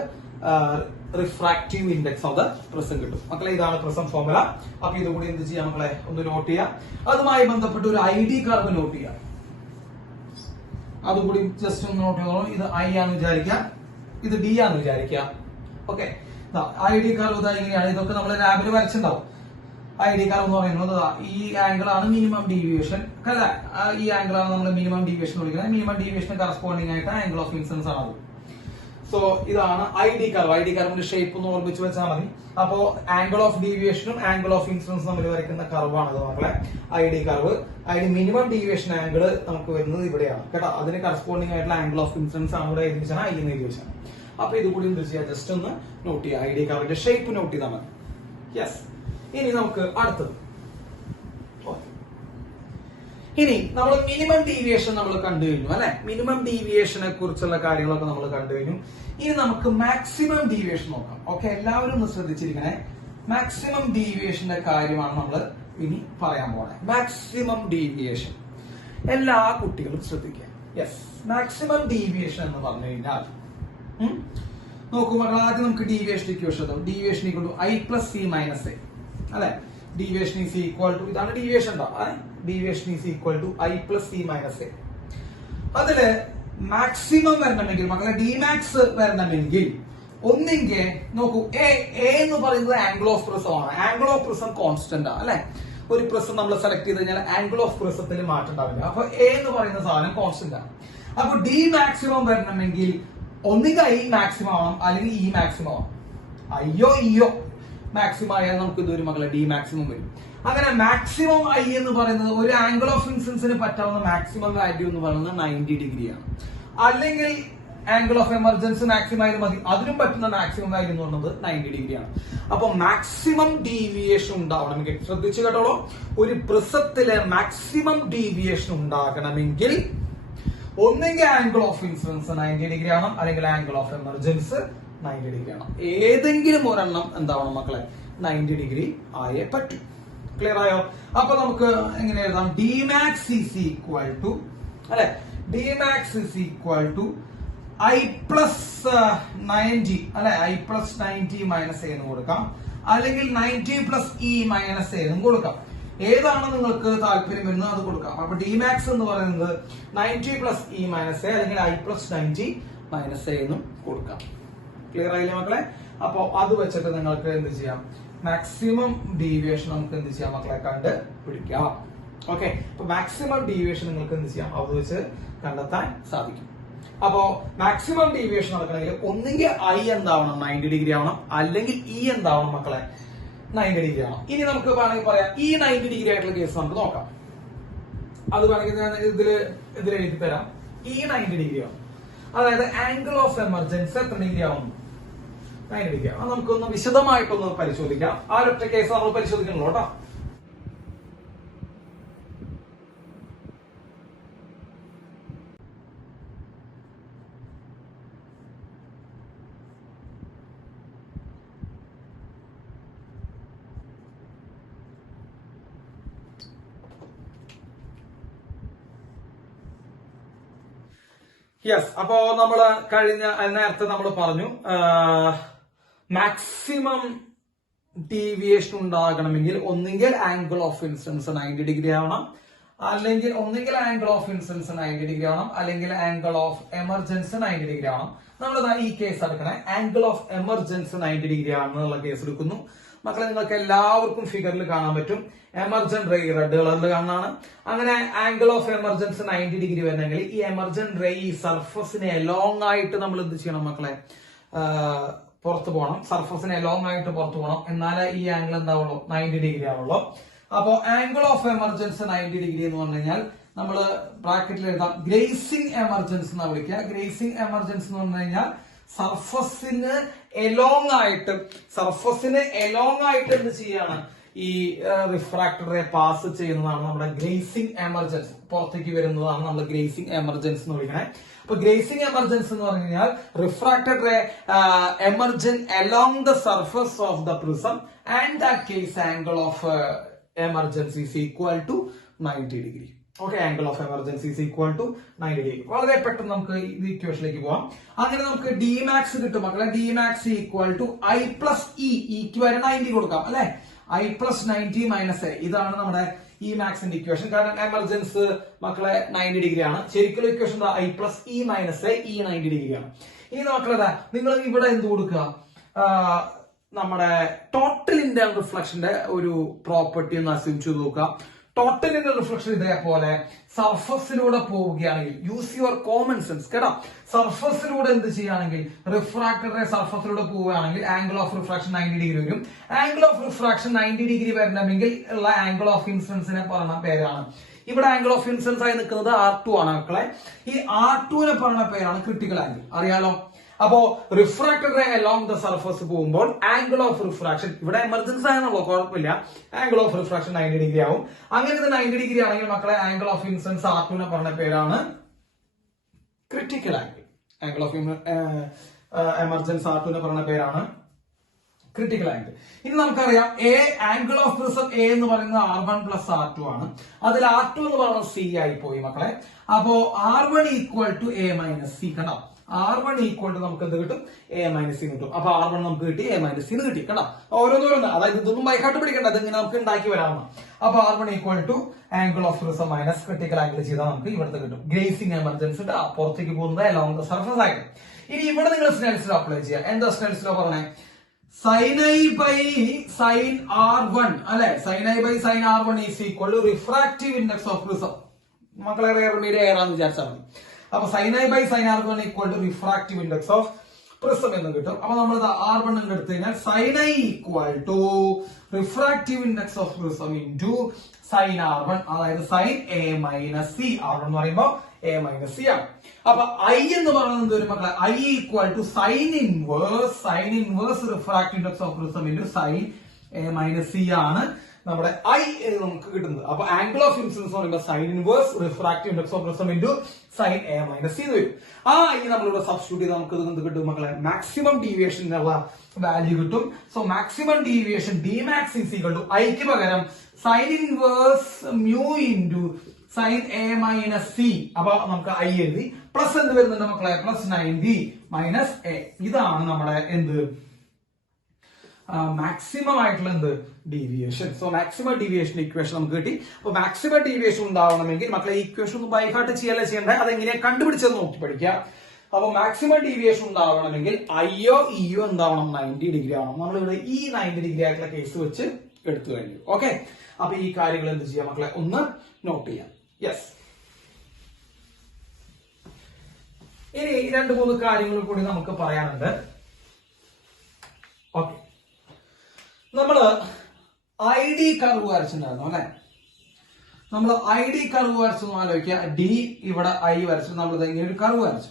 refractive index of the prism കിട്ടും മക്കളെ. ഇതാണ് പ്രിസം ഫോർമുല. അപ്പൊ ഇതുകൂടി എന്ത് ചെയ്യാം മക്കളെ, ഒന്ന് നോട്ട് ചെയ്യാം. അതുമായി ബന്ധപ്പെട്ട് ഒരു ID കർവ് നോട്ട് ചെയ്യാം. അതുകൂടി ജസ്റ്റ് ഒന്ന് നോട്ട് ചെയ്തോളൂ. ഇത് I ആണെന്ന് വിചാരിക്കാം, ഇത് D ആണെന്ന് വിചാരിക്കാം. ഓക്കെ, ID കർവ് ഇതാ ഇങ്ങനെയാണ്. ഇതൊക്കെ നമ്മൾ ലാബിൽ വരച്ചിട്ടുണ്ടാവും. ID കർവ് എന്ന് പറയുന്നത് ഈ ആംഗിൾ ആണ് മിനിമം ഡീവിയേഷൻ അല്ലെ. ഈ ആംഗിൾ ആണ് നമ്മൾ മിനിമം ഡീവിയേഷൻ വിളിക്കുന്നത്. മിനിമം ഡീവിയേഷൻ കറസ്പോണ്ടിങ് ആയിട്ട് ആംഗിൾ ഓഫ് ഇൻസിഡൻസ് ആണ് അത്. സോ ഇതാണ് ID കർവ്. ID കർവിന്റെ ഷേപ്പ് ഒന്ന് ഓർമ്മിച്ച് വെച്ചാൽ മതി. അപ്പോ ആംഗിൾ ഓഫ് ഡീവിയേഷനും ആംഗിൾ ഓഫ് ഇൻസിഡൻസും തമ്മിൽ വരയ്ക്കുന്ന കർവാണ് മക്കളെ ID കർവ്. അതിന് മിനിമം ഡീവിയേഷൻ ആംഗിൾ നമുക്ക് വരുന്നത് ഇവിടെയാണ് കേട്ടോ. അതിന് കറസ്പോണ്ടിങ് ആയിട്ടുള്ള ആംഗിൾ ഓഫ് ഇൻസിഡൻസ് ആണ് ഇവിടെ എഴുതി വെച്ചാൽ I എന്ന് എഴുതി വെച്ചാൽ. അപ്പൊ ഇതുകൂടി എന്ത് ചെയ്യാം, ജസ്റ്റ് ഒന്ന് നോട്ട് ചെയ്യാം. ID കർവിന്റെ ഷേപ്പ് നോട്ട് ചെയ്താൽ മതി. യെസ്, ഇനി നമുക്ക് അടുത്തത്. ഇനി നമ്മൾ മിനിമം ഡീവിയേഷൻ നമ്മൾ കണ്ടു കഴിഞ്ഞു അല്ലെ. മിനിമം ഡീവിയേഷനെ കുറിച്ചുള്ള കാര്യങ്ങളൊക്കെ നമ്മൾ കണ്ടു കഴിഞ്ഞു. ഇനി നമുക്ക് മാക്സിമം ഡീവിയേഷൻ നോക്കാം. ഓക്കെ, എല്ലാവരും ഒന്ന് ശ്രദ്ധിച്ചിരിക്കണേ. മാക്സിമം ഡീവിയേഷന്റെ കാര്യമാണ് നമ്മൾ ഇനി പറയാൻ പോണേ. മാക്സിമം ഡീവിയേഷൻ എല്ലാ കുട്ടികളും ശ്രദ്ധിക്കുക. യെസ്, മാക്സിമം ഡീവിയേഷൻ എന്ന് പറഞ്ഞു കഴിഞ്ഞാൽ നോക്കൂ മക്കൾ, ആദ്യം നമുക്ക് ഡീവിയേഷൻ ഇക്വേഷൻ എഴുതാം. Deviation equal to I plus C minus A അല്ലെ. ഡീവിയേഷൻ ഈസ് ഈക്വൽ ടു, ഇതാണ് ഡീവിയേഷൻ ഉണ്ടാവും. Deviation is equal to I plus C minus A. അതില് മാക്സിമം വരണമെങ്കിൽ മക്കളെ, ഡിമാക്സ് വരണമെങ്കിൽ ഒന്നെങ്കിൽ നോക്കൂ, എ എന്ന് പറയുന്നത് ആംഗിൾ ഓഫ് പ്രിസം ആണ്. ആംഗിൾ ഓഫ് പ്രിസം കോൺസ്റ്റന്റ് ആണ് അല്ലെ. ഒരു പ്രിസം നമ്മൾ സെലക്ട് ചെയ്ത് കഴിഞ്ഞാൽ ആംഗിൾ ഓഫ് പ്രിസത്തിൽ മാറ്റം ഉണ്ടാവില്ല. അപ്പൊ എ എന്ന് പറയുന്ന സാധനം കോൺസ്റ്റന്റ് ആണ്. അപ്പൊ ഡി മാക്സിമം വരണമെങ്കിൽ ഒന്നുകിൽ I മാക്സിമം ആവണം, അല്ലെങ്കിൽ ഇ മാക്സിമം ആവണം. അയ്യോ ഇയോ മാക്സിമം ആയാൽ നമുക്ക് ഇതൊരു മക്കളെ ഡി മാക്സിമം വരും. അങ്ങനെ മാക്സിമം I എന്ന് പറയുന്നത് ഒരു ആംഗിൾ ഓഫ് ഇൻസിഡൻസിന് പറ്റാവുന്ന മാക്സിമം വാല്യൂ എന്ന് പറയുന്നത് 90 ഡിഗ്രിയാണ്. അല്ലെങ്കിൽ ആംഗിൾ ഓഫ് എമർജൻസി മാക്സിമം ആയാലും മതി, അതിനും പറ്റുന്ന മാക്സിമം വാല്യൂ എന്ന് പറയുന്നത് 90 ഡിഗ്രിയാണ്. അപ്പൊ മാക്സിമം ഡീവിയേഷൻ ഉണ്ടാവണമെങ്കിൽ ശ്രദ്ധിച്ചു കേട്ടോളൂ, ഒരു പ്രിസത്തിലെ മാക്സിമം ഡീവിയേഷൻ ഉണ്ടാകണമെങ്കിൽ ഒന്നെങ്കിൽ ആംഗിൾ ഓഫ് ഇൻസിഡൻസ് 90 ഡിഗ്രി ആവണം, അല്ലെങ്കിൽ ആംഗിൾ ഓഫ് എമർജൻസ് 90 ഡിഗ്രി ആണ്. ഏതെങ്കിലും ഒരെണ്ണം എന്താവണം മക്കളെ 90 ഡിഗ്രി ആയേ പറ്റും. ക്ലിയർ ആയോ? അപ്പൊ നമുക്ക് എങ്ങനെ എഴുതാം? Dmax is equal to അല്ലെ, Dmax is equal to I plus 90 അല്ലെ, I plus 90 മൈനസ് എന്ന് കൊടുക്കാം, അല്ലെങ്കിൽ 90 plus E മൈനസ് എന്നും കൊടുക്കാം. ഏതാണ് നിങ്ങൾക്ക് താല്പര്യം വരുന്നത് അത് കൊടുക്കാം. അപ്പൊ Dmax എന്ന് പറയുന്നത് 90 plus E മൈനസ് എ അല്ലെങ്കിൽ I plus 90 മൈനസ് എ എന്നും കൊടുക്കാം. ക്ലിയർ ആയില്ലേ മക്കളെ? അപ്പൊ അത് വെച്ചിട്ട് നിങ്ങൾക്ക് എന്ത് ചെയ്യാം? മാക്സിമം ഡീവിയേഷൻ നമുക്ക് എന്ത് ചെയ്യാം മക്കളെ? കണ്ട് പിടിക്കാം. ഓക്കെ, അപ്പൊ മാക്സിമം ഡീവിയേഷൻ നിങ്ങൾക്ക് എന്ത് ചെയ്യാം? അത് വെച്ച് കണ്ടെത്താൻ സാധിക്കും. അപ്പോ മാക്സിമം ഡീവിയേഷൻ നടക്കണമെങ്കിൽ ഒന്നുകിൽ I എന്താവണം 90 ഡിഗ്രി ആവണം, അല്ലെങ്കിൽ E എന്താവണം മക്കളെ 90 ഡിഗ്രി ആവണം. ഇനി നമുക്ക് വേണമെങ്കിൽ പറയാം ഈ 90 ഡിഗ്രി ആയിട്ടുള്ള കേസ് നമുക്ക് നോക്കാം. അത് വേണമെങ്കിൽ ഞാൻ ഇതിൽ എഴുതി തരാം. ഈ 90 ഡിഗ്രി ആവും, അതായത് ആംഗിൾ ഓഫ് എമർജൻസി എത്ര ഡിഗ്രി ആവും? 90 ഡിഗ്രി. അത് നമുക്കൊന്ന് വിശദമായിട്ടൊന്ന് പരിശോധിക്കാം. ആ ഒറ്റ കേസ് നമ്മൾ പരിശോധിക്കണല്ലോ കേട്ടോ. യെസ്, അപ്പോ നമ്മള് കഴിഞ്ഞ നേരത്തെ നമ്മൾ പറഞ്ഞു മാക്സിമം ഡീവിയേഷൻ ഉണ്ടാകണമെങ്കിൽ ഒന്നുകിൽ ആംഗിൾ ഓഫ് ഇൻസിഡൻസ് 90 ഡിഗ്രി ആവണം, അല്ലെങ്കിൽ ഒന്നുകിൽ ആംഗിൾ ഓഫ് ഇൻസിഡൻസ് 90 ഡിഗ്രി ആവണം, അല്ലെങ്കിൽ ആംഗിൾ ഓഫ് എമർജൻസി 90 ഡിഗ്രി ആവണം. നമ്മൾ ഈ കേസ് എടുക്കണേ, ആംഗിൾ ഓഫ് എമർജൻസി 90 ഡിഗ്രി ആണെന്നുള്ള കേസ് എടുക്കുന്നു. മക്കളെ നിങ്ങൾക്ക് എല്ലാവർക്കും ഫിഗറിൽ കാണാൻ പറ്റും, എമർജന്റ് റേ റെഡ് കളറിൽ കാണാനാണ്. അങ്ങനെ ആംഗിൾ ഓഫ് എമർജൻസി 90 ഡിഗ്രി വരണമെങ്കിൽ ഈ എമർജന്റ് റേ ഈ സർഫസിനെ എലോങ് ആയിട്ട് നമ്മൾ എന്ത് ചെയ്യണം മക്കളെ? പുറത്തു പോകണം. സർഫസിനെ എലോങ് ആയിട്ട് പുറത്തു പോകണം, എന്നാലേ ഈ ആംഗിൾ എന്താവുള്ളൂ? 90 ഡിഗ്രി ആവുള്ളൂ. അപ്പോ ആംഗിൾ ഓഫ് എമർജൻസി 90 ഡിഗ്രി എന്ന് പറഞ്ഞു കഴിഞ്ഞാൽ നമ്മൾ ബ്രാക്കറ്റിൽ എഴുതാം ഗ്രേസിംഗ് എമർജൻസി എന്നാ വിളിക്കുക. ഗ്രേസിംഗ് എമർജൻസി എന്ന് പറഞ്ഞു കഴിഞ്ഞാൽ സർഫസിന് എലോങ് ആയിട്ട് എന്ത് ചെയ്യാണ്? ഈ റിഫ്രാക്റ്റഡ് റേ പാസ് ചെയ്യുന്നതാണ് നമ്മുടെ ഗ്രേസിംഗ് എമർജൻസി. പുറത്തേക്ക് വരുന്നതാണ് നമ്മൾ ഗ്രേസിംഗ് എമർജൻസി എന്ന് വിളിക്കണേ. അപ്പൊ ഗ്രേസിംഗ് എമർജൻസി എന്ന് പറഞ്ഞു കഴിഞ്ഞാൽ refracted ray emergent along the surface of the prism and that case angle of emergency is equal to 90 degree. Okay, angle of emergency is equal to 90 degree. വളരെ പെട്ടെന്ന് നമുക്ക് ഇത് ഇക്വേഷനിലേക്ക് പോവാം. അങ്ങനെ നമുക്ക് Dmax കിട്ടും മക്കളെ. Dmax equal to I plus E. ഇക്ക് വരെ 90 കൊടുക്കാം അല്ലെ. I plus 90 മൈനസ് എ, ഇതാണ് നമ്മുടെ ഈ മാക്സിന്റെ ഇക്വേഷൻ. കാരണം എമർജൻസി മക്കളെ 90 ഡിഗ്രി ആണ്. ശരിക്കുള്ള equation I plus E minus A, ഈ 90 ഡിഗ്രി ആണ്. ഇനി മക്കളെ നിങ്ങൾ ഇവിടെ എന്ത് കൊടുക്കുക? നമ്മുടെ ടോട്ടൽ ഇന്റേണൽ റിഫ്ലക്ഷന്റെ ഒരു പ്രോപ്പർട്ടി ഒന്ന് അസ്യൂം ചെയ്ത് നോക്കുക. ടോട്ടൽ ഇന്റേണൽ റിഫ്ലക്ഷൻ ഇതേപോലെ സർഫസിലൂടെ പോവുകയാണെങ്കിൽ, യൂസ് യുവർ കോമൺ സെൻസ് കേട്ടോ, സർഫസിലൂടെ എന്ത് ചെയ്യുകയാണെങ്കിൽ റിഫ്രാക്റ്റഡ് റേ സർഫസിലൂടെ പോവുകയാണെങ്കിൽ ആംഗിൾ ഓഫ് റിഫ്രാക്ഷൻ 90 ഡിഗ്രി വരും. ആംഗിൾ ഓഫ് റിഫ്രാക്ഷൻ 90 ഡിഗ്രി വരണമെങ്കിൽ ഉള്ള ആംഗിൾ ഓഫ് ഇൻസിഡൻസിനെ പറയുന്ന പേരാണ്. ഇവിടെ ആംഗിൾ ഓഫ് ഇൻസിഡൻസ് ആയി നിൽക്കുന്നത് R2 ആണ് മക്കളെ. ഈ R2നെ പറയുന്ന പേരാണ് ക്രിട്ടിക്കൽ ആംഗിൾ. അറിയാലോ? അപ്പോ refracted ray along the surface പോകുമ്പോൾ ആംഗിൾ ഓഫ് റിഫ്രാക്ഷൻ, ഇവിടെ എമർജൻസി ആണെന്നുള്ളൂ, കുഴപ്പമില്ല, ആംഗിൾ ഓഫ് റിഫ്രാക്ഷൻ 90 ഡിഗ്രി ആവും. അങ്ങനെ 90 ഡിഗ്രി ആണെങ്കിൽ മക്കളെ ആംഗിൾ ഓഫ് ഇൻസിഡൻസ് R2നെ പറഞ്ഞ പേരാണ് critical angle. Angle of emergency R2നെ പറഞ്ഞ പേരാണ് ക്രിട്ടിക്കൽ ആംഗിൾ. ഇനി നമുക്കറിയാം ആംഗിൾ ഓഫ് പ്രിസം എ എന്ന് പറയുന്നത് R1 plus R2 ആണ്. അതിൽ R2 എന്ന് പറയുന്നത് C ആയി പോയി മക്കളെ. അപ്പോ R1 equal to A minus C കണ്ടോ? R1 equal to നമുക്ക് എന്ത് കിട്ടും? A minus C കിട്ടും. അപ്പൊ R1 നമുക്ക് കിട്ടി, A minus C കിട്ടി. കണ്ടോ? ഓരോന്നോരോന്ന്, അതായത് ഇതൊന്നും ബൈഹാർട്ട് പിടിക്കണ്ട, ഇതിങ്ങനെ നമുക്ക് ഉണ്ടാക്കി വരാവുന്ന. അപ്പൊ R1 equal to angle of prism minus critical angle ചെയ്താൽ നമുക്ക് ഇവിടുത്തെ കിട്ടും. ഗ്രേസിംഗ് എമർജൻസി പുറത്തേക്ക് പോകുന്നത് അലോങ് ദ സർഫസ് ആയിട്ട്. ഇനി ഇവിടെ നിങ്ങൾ സ്നെൽസ് ലോ അപ്ലൈ ചെയ്യുക. എന്താ സ്നെൽസ് ലോ പറഞ്ഞേ? sin I by sin R1 അല്ലെ, sin I by sin R1 is equal to refractive index of prism. മക്കളെ റേർമീഡ് ഏറാന്ന് വിചാരിച്ചാൽ മതി. അപ്പൊ sin I by sin R1 equal to refractive index of prism എന്ന് കിട്ടും. അപ്പൊ നമ്മൾ R1 എടുത്തു കഴിഞ്ഞാൽ sin I equal to refractive index of prism into sin R1, അതായത് sin A minus C. R1 എന്ന് പറയുമ്പോൾ A minus C ആണ്. അപ്പൊ I എന്ന് പറയുന്നത് ഒരു മക്കളെ I equal to sin inverse refractive index of prism into sin A minus C ആണ്. നമ്മുടെ ഐ എന്ന് നമുക്ക് കിട്ടുന്നത്. അപ്പൊ ആംഗിൾ ഓഫ് ഇൻസിഡൻസ് എന്ന് പറയുമ്പോൾ sine inverse refractive index of prism into sine A minus C എന്ന് വരും. ആ ഐ നമ്മളിവിടെ സബ്സ്റ്റിറ്റ്യൂട്ട് ചെയ്ത് നമുക്ക് എന്ത് കിട്ടും മക്കളെ? മാക്സിമം ഡീവിയേഷനുള്ള വാല്യൂ കിട്ടും. So maximum deviation D max is equal to ഐക്ക് പകരം sine inverse mu into sine A minus C. അപ്പൊ നമുക്ക് ഐ എഴുതി പ്ലസ് എന്ത് വരുന്നുണ്ട് മക്കളെ? Plus 90 minus A. ഇതാണ് നമ്മുടെ എന്ത് മാക്സിമം ആയിട്ടുള്ള എന്ത് deviation. So maximum deviation equation നമുക്ക് കിട്ടി. അപ്പൊ മാക്സിമം ഡീവിയേഷൻ ഉണ്ടാവണമെങ്കിൽ മക്കളെ ഇക്വേഷൻ ഒന്ന് ബൈ ഹാർട്ട് ചെയ്യല്ലേ ചെയ്യേണ്ടത്, അതെങ്ങനെ കണ്ടുപിടിച്ചത് നോക്കി പഠിക്കുക. അപ്പൊ മാക്സിമം ഡീവിയേഷൻ ഉണ്ടാവണമെങ്കിൽ ഐയോ ഇയോ എന്താവണം? 90 ഡിഗ്രി ആവണം. നമ്മളിവിടെ ഈ 90 ഡിഗ്രി ആയിട്ടുള്ള കേസ് വെച്ച് എടുത്തു കഴിഞ്ഞു. ഓക്കെ, അപ്പൊ ഈ കാര്യങ്ങൾ എന്ത് ചെയ്യാം മക്കളെ? ഒന്ന് നോട്ട് ചെയ്യാം. യെസ്, ഇനി 2-3 കാര്യങ്ങൾ കൂടി നമുക്ക് പറയാനുണ്ട്. ഓക്കെ, നമ്മള് ഐ ഡി കർവ് വരച്ചിട്ടുണ്ടായിരുന്നു അല്ലെ? നമ്മൾ ഐ ഡി കർവ് വരച്ചെന്ന് ആലോചിക്കുക. ഡി ഇവിടെ ഐ വരച്ചു, നമ്മൾ ഇങ്ങനെ ഒരു കർവ് വരച്ചു.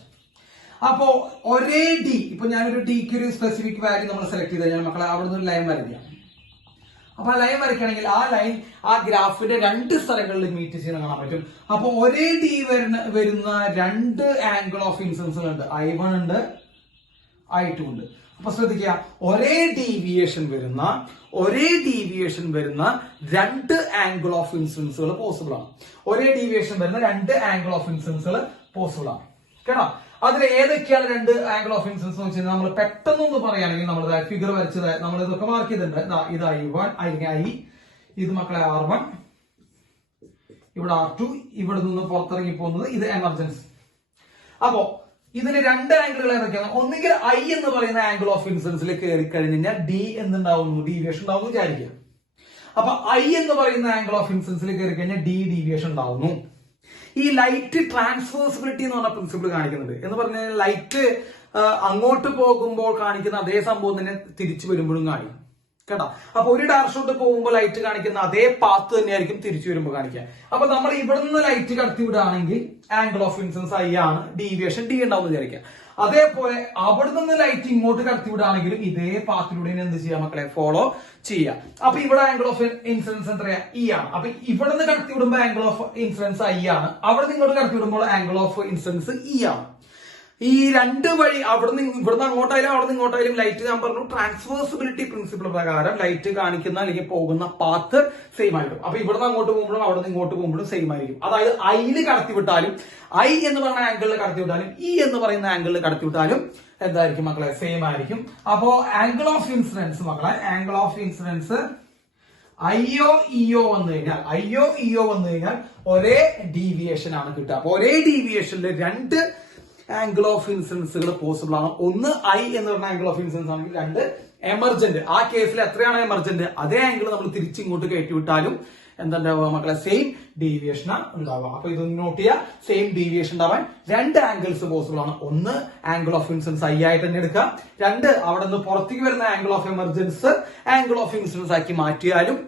അപ്പോ ഒരേ ഡി, ഇപ്പൊ ഞാനൊരു ഡിക്ക് ഒരു സ്പെസിഫിക് വാല്യൂ നമ്മൾ സെലക്ട് ചെയ്ത് കഴിഞ്ഞാൽ മക്കളെ അവിടെ നിന്ന് ഒരു ലൈൻ വരയ്ക്കാം. അപ്പൊ ആ ലൈൻ വരയ്ക്കുകയാണെങ്കിൽ ആ ലൈൻ ആ ഗ്രാഫിന്റെ 2 സ്ഥലങ്ങളിൽ മീറ്റ് ചെയ്യുന്ന കാണാൻ പറ്റും. അപ്പൊ ഒരേ ഡി വരുന്ന 2 ആംഗിൾ ഓഫ് ഇൻസിഡൻസുകളുണ്ട്. I1 ഉണ്ട്, I2 ഉണ്ട്. അപ്പൊ ശ്രദ്ധിക്കുക, ഒരേ ഡീവിയേഷൻ വരുന്ന 2 ആംഗിൾ ഓഫ് ഇൻസിഡൻസുകൾ പോസിബിൾ ആണ്. ഒരേ ഡീവിയേഷൻ വരുന്ന 2 ആംഗിൾ ഓഫ് ഇൻസിഡൻസുകൾ പോസിബിൾ ആണ് കേട്ടോ. അതിൽ ഏതൊക്കെയാണ് 2 ആംഗിൾ ഓഫ് ഇൻസിഡൻസ് എന്ന് വെച്ചാൽ നമ്മൾ പെട്ടെന്നൊന്ന് പറയുകയാണെങ്കിൽ നമ്മൾ ഫിഗർ വരച്ചത് നമ്മൾ ഇതൊക്കെ മാർക്ക് ചെയ്തിട്ടുണ്ട്. ഇത് I1 അല്ലെങ്കിൽ I, ഇത് മക്കളെ R1, ഇവിടെ R2, ഇവിടെ നിന്ന് പുറത്തിറങ്ങി പോകുന്നത് ഇത് എമർജൻസി. അപ്പോ ഇതിന് 2 ആംഗിളുകൾ ഏതൊക്കെയാണ്? ഒന്നുകിൽ ഐ എന്ന് പറയുന്ന ആംഗിൾ ഓഫ് ഇൻസിഡൻസിൽ കയറി കഴിഞ്ഞ് കഴിഞ്ഞാൽ ഡി എന്തുണ്ടാവുന്നു? ഡീവിയേഷൻ ഉണ്ടാവുന്നു വിചാരിക്കുക. അപ്പൊ ഐ എന്ന് പറയുന്ന ആംഗിൾ ഓഫ് ഇൻസിഡൻസിൽ കയറി കഴിഞ്ഞാൽ ഡി ഡീവിയേഷൻ ഉണ്ടാവുന്നു. ഈ ലൈറ്റ് ട്രാൻസ്വേഴ്സിബിലിറ്റി എന്ന് പറഞ്ഞ പ്രിൻസിപ്പിൾ കാണിക്കുന്നുണ്ട്. എന്ന് പറഞ്ഞാൽ ലൈറ്റ് അങ്ങോട്ട് പോകുമ്പോൾ കാണിക്കുന്ന അതേ സംഭവം തന്നെ തിരിച്ചു വരുമ്പോഴും കാണിക്കും കേട്ടോ. അപ്പൊ ഒരു ഡയറക്ഷനിലോട്ട് പോകുമ്പോൾ ലൈറ്റ് കാണിക്കുന്ന അതേ പാത്ത് തന്നെയായിരിക്കും തിരിച്ചു വരുമ്പോൾ കാണിക്കുക. അപ്പൊ നമ്മൾ ഇവിടെ നിന്ന് ലൈറ്റ് കടത്തി വിടുകയാണെങ്കിൽ ആംഗിൾ ഓഫ് ഇൻസിഡൻസ് ഐ ആണ്, ഡീവിയേഷൻ ഡി ഉണ്ടാവും വിചാരിക്കുക. അതേപോലെ അവിടെ നിന്ന് ലൈറ്റ് ഇങ്ങോട്ട് കടത്തി വിടുകയാണെങ്കിലും ഇതേ പാത്തിലൂടെ എന്ത് ചെയ്യാം മക്കളെ? ഫോളോ ചെയ്യാം. അപ്പൊ ഇവിടെ ആംഗിൾ ഓഫ് ഇൻസിഡൻസ് എത്രയാ? ഇ ആണ്. അപ്പൊ ഇവിടെ നിന്ന് കടത്തി വിടുമ്പോൾ ആംഗിൾ ഓഫ് ഇൻസിഡൻസ് ഐ ആണ്, അവിടെ നിന്ന് ഇങ്ങോട്ട് കടത്തി വിടുമ്പോൾ ആംഗിൾ ഓഫ് ഇൻസിഡൻസ് ഇ ആണ്. ഈ 2 വഴി ഇവിടുന്ന് അങ്ങോട്ടായാലും അവിടെ നിന്ന് ഇങ്ങോട്ടായാലും ലൈറ്റ്, ഞാൻ പറഞ്ഞു ട്രാൻസ്വേഴ്സിബിലിറ്റി പ്രിൻസിപ്പിൾ പ്രകാരം ലൈറ്റ് കാണിക്കുന്ന അല്ലെങ്കിൽ പോകുന്ന പാത്ത് സെയിം ആയിരിക്കും. അപ്പൊ ഇവിടുന്ന് അങ്ങോട്ട് പോകുമ്പോഴും അവിടെ നിന്ന് ഇങ്ങോട്ട് പോകുമ്പോഴും സെയിം ആയിരിക്കും. അതായത് ഐയില് കടത്തിവിട്ടാലും, ഐ എന്ന് പറയുന്ന ആംഗിളിൽ കടത്തിവിട്ടാലും, ഇ എന്ന് പറയുന്ന ആംഗിളിൽ കടത്തിവിട്ടാലും എന്തായിരിക്കും മക്കളെ? സെയിം ആയിരിക്കും. അപ്പോ ആംഗിൾ ഓഫ് ഇൻസിഡൻസ് മക്കളെ, ആംഗിൾ ഓഫ് ഇൻസിഡൻസ് ഐയോ ഇയോ വന്നു കഴിഞ്ഞാൽ ഒരേ ഡീവിയേഷൻ ആണ് കിട്ടുക. അപ്പൊ ഒരേ ഡീവിയേഷനിൽ 2 ആംഗിൾ ഓഫ് ഇൻസിഡൻസുകൾ പോസിബിൾ ആണ്. ഒന്ന് ഐ എന്ന് പറഞ്ഞ ആംഗിൾ ഓഫ് ഇൻസിഡൻസ് ആണെങ്കിൽ 2 എമർജന്റ്. ആ കേസിൽ എത്രയാണ് എമർജന്റ്? അതേ ആംഗിൾ നമ്മൾ തിരിച്ചിങ്ങോട്ട് കയറ്റി വിട്ടാലും എന്താണ്ടാവുക മക്കളെ? സെയിം ഡീവിയേഷൻ ഉണ്ടാവുക. അപ്പൊ ഇതൊന്ന് നോട്ട് ചെയ്യുക. സെയിം ഡീവിയേഷൻ ഉണ്ടാവാൻ 2 ആംഗിൾസ് പോസിബിൾ ആണ്. ഒന്ന് ആംഗിൾ ഓഫ് ഇൻസിഡൻസ് ഐ ആയിട്ട് തന്നെ എടുക്കാം. 2 അവിടെ നിന്ന് പുറത്തേക്ക് വരുന്ന angle of emergence angle of incidents ആക്കി മാറ്റിയാലും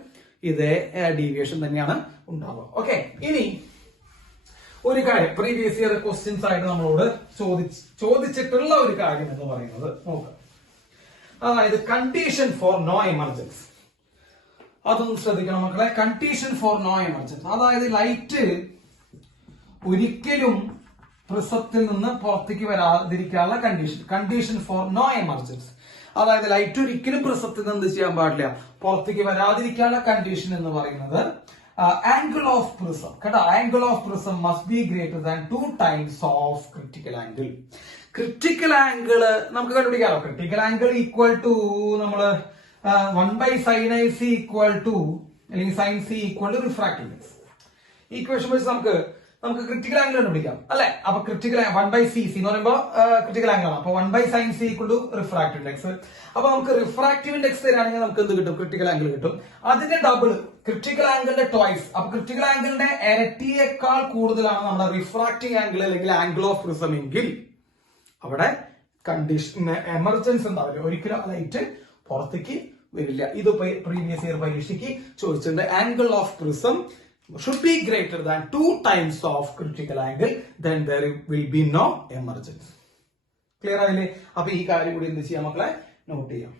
ഇതേ ഡീവിയേഷൻ തന്നെയാണ് ഉണ്ടാവുക. ഓക്കെ, ഇനി ഒരു കാര്യം പ്രീവിയസ് ഇയർ ക്വസ്റ്റ്യൻസ് ആയിട്ട് നമ്മളോട് ചോദിച്ചിട്ടുള്ള ഒരു കാര്യം എന്ന് പറയുന്നത് നോക്കാം. അതായത് കണ്ടീഷൻ ഫോർ നോ എമർജൻസ്. അതൊന്ന് ശ്രദ്ധിക്കണം മക്കളെ. കണ്ടീഷൻ ഫോർ നോ എമർജൻസ്, അതായത് ലൈറ്റ് ഒരിക്കലും പ്രിസത്തിൽ നിന്ന് പുറത്തേക്ക് വരാതിരിക്കാനുള്ള കണ്ടീഷൻ ഫോർ നോ എമർജൻസ്. അതായത് ലൈറ്റ് ഒരിക്കലും പ്രിസത്തിൽ നിന്ന് എന്ത് ചെയ്യാൻ പാടില്ല? പുറത്തേക്ക് വരാതിരിക്കാനുള്ള കണ്ടീഷൻ എന്ന് പറയുന്നത് ആംഗിൾ ഓഫ് പ്രിസം കേട്ടോ. Angle of prism must be greater than 2 times of critical angle. Critical angle നമുക്ക് കണ്ടുപിടിക്കാമോ? ക്രിട്ടിക്കൽ ആംഗിൾ ഈക്വൽ ടു നമ്മള് 1/sin c ഈക്വൽ ടു അല്ലെങ്കിൽ sin c equal to refractive index. Equation വെച്ച് നമുക്ക് ക്രിട്ടിക്കൽ ആംഗിൾ കണ്ടുപിടിക്കാം അല്ലെ? അപ്പൊ ക്രിട്ടിക്കൽ 1/cc എന്ന് പറയുമ്പോൾ ക്രിട്ടിക്കൽ ആംഗിൾ ആണ്. അപ്പൊ 1/sin c equal to refractive index. അപ്പൊ നമുക്ക് റിഫ്രാക്റ്റീവ് ഇൻഡെക്സ് തരാണെങ്കിൽ നമുക്ക് എന്ത് കിട്ടും? ക്രിട്ടിക്കൽ ആംഗിൾ കിട്ടും. അതിന്റെ ഡബിൾ ക്രിട്ടിക്കൽ ആംഗിളിന്റെ ട്വൈസ്. അപ്പൊ ക്രിട്ടിക്കൽ ആംഗിളിന്റെ ഇരട്ടിയേക്കാൾ കൂടുതലാണ് നമ്മുടെ റിഫ്രാക്റ്റിംഗ് ആംഗിൾ അല്ലെങ്കിൽ ആംഗിൾ ഓഫ് പ്രിസം എങ്കിൽ അവിടെ കണ്ടീഷൻ എമർജൻസി ഉണ്ടാവില്ല. ഒരിക്കലും ലൈറ്റ് പുറത്തേക്ക് വരില്ല. ഇത് പ്രീവിയസ് ഇയർ പരീക്ഷയ്ക്ക് ചോദിച്ചിട്ടുണ്ട്. Angle of prism should be greater than 2 times of critical angle, then there will be no emergence. Clear ആയില്ലേ? അപ്പൊ ഈ കാര്യം കൂടി എന്ത് ചെയ്യാം മക്കളെ? നോട്ട് ചെയ്യാം.